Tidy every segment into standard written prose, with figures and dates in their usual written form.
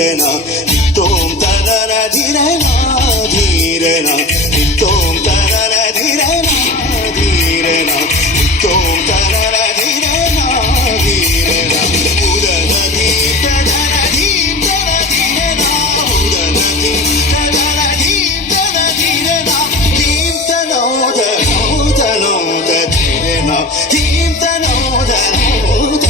ಧೀರನ ನಿತ್ತೋಂ ತನನ ಧೀರನ ಧೀರನ ನಿತ್ತೋಂ ತನನ ಧೀರನ ಧೀರನ ನಿತ್ತೋಂ ತನನ ಧೀರನ ಧೀರನ ಉದನ ದೀಪ್ತನ ದೀಪ್ತನ ಧೀರನ ಉದನ ದೀಪ್ತನ ದೀಪ್ತನ ಧೀರನ ದೀಪ್ತನೋದ ನೋದ ಧೀರನ ದೀಪ್ತನೋದ ನೋದ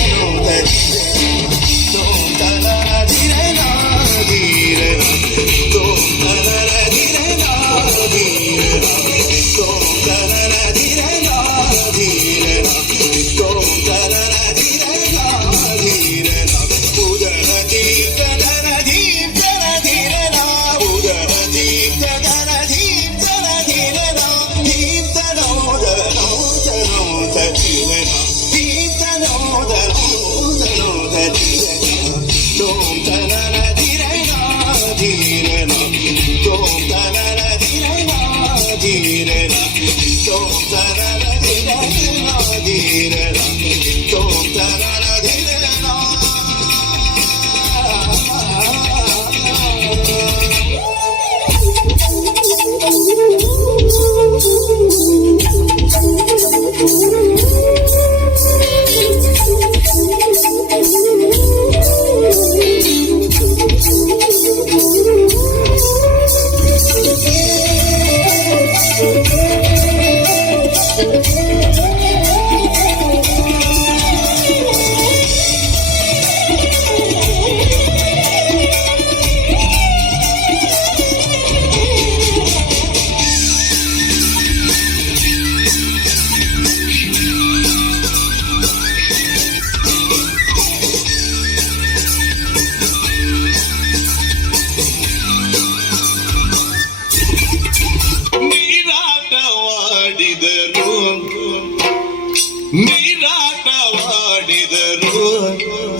ನೀರಾಟವಾಡಿದರು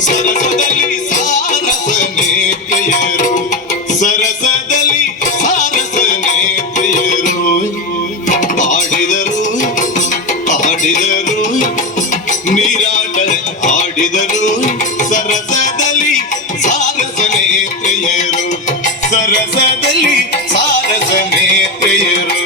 ಸರಸದಲ್ಲಿ ಸಾರಸನೇತೆಯರು ಸರಸದಲ್ಲಿ ಸಾರಸನೇತೆಯರು ಆಡಿದರು ಆಡಿದರು ನೀರಾಟ ಆಡಿದರು ಸರಸದಲ್ಲಿ ಸಾರಸನೇತೆಯರು ಸರಸದಲ್ಲಿ ಸಾರಸನೇತೆಯರು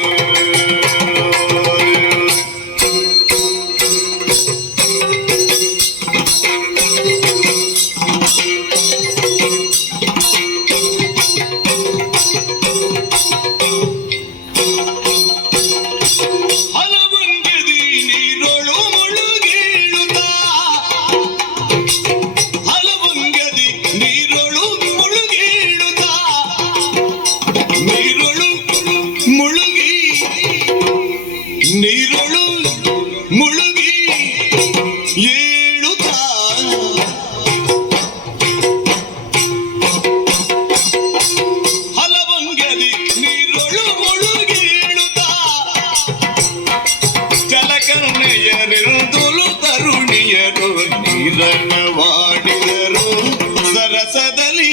ನೀರೊಳು ಮುಳುಗಿ ಏಳುತ್ತ ಹಲವಂಗದಿ ನೀರೊಳು ಮುಳುಗಿ ಏಳುತ್ತ ಜಲಕರ್ಣೆಯರೆಂದುಲು ತರುಣಿಯರು ನೀರನ್ನವಾಡಿದರು ಸರಸದಲ್ಲಿ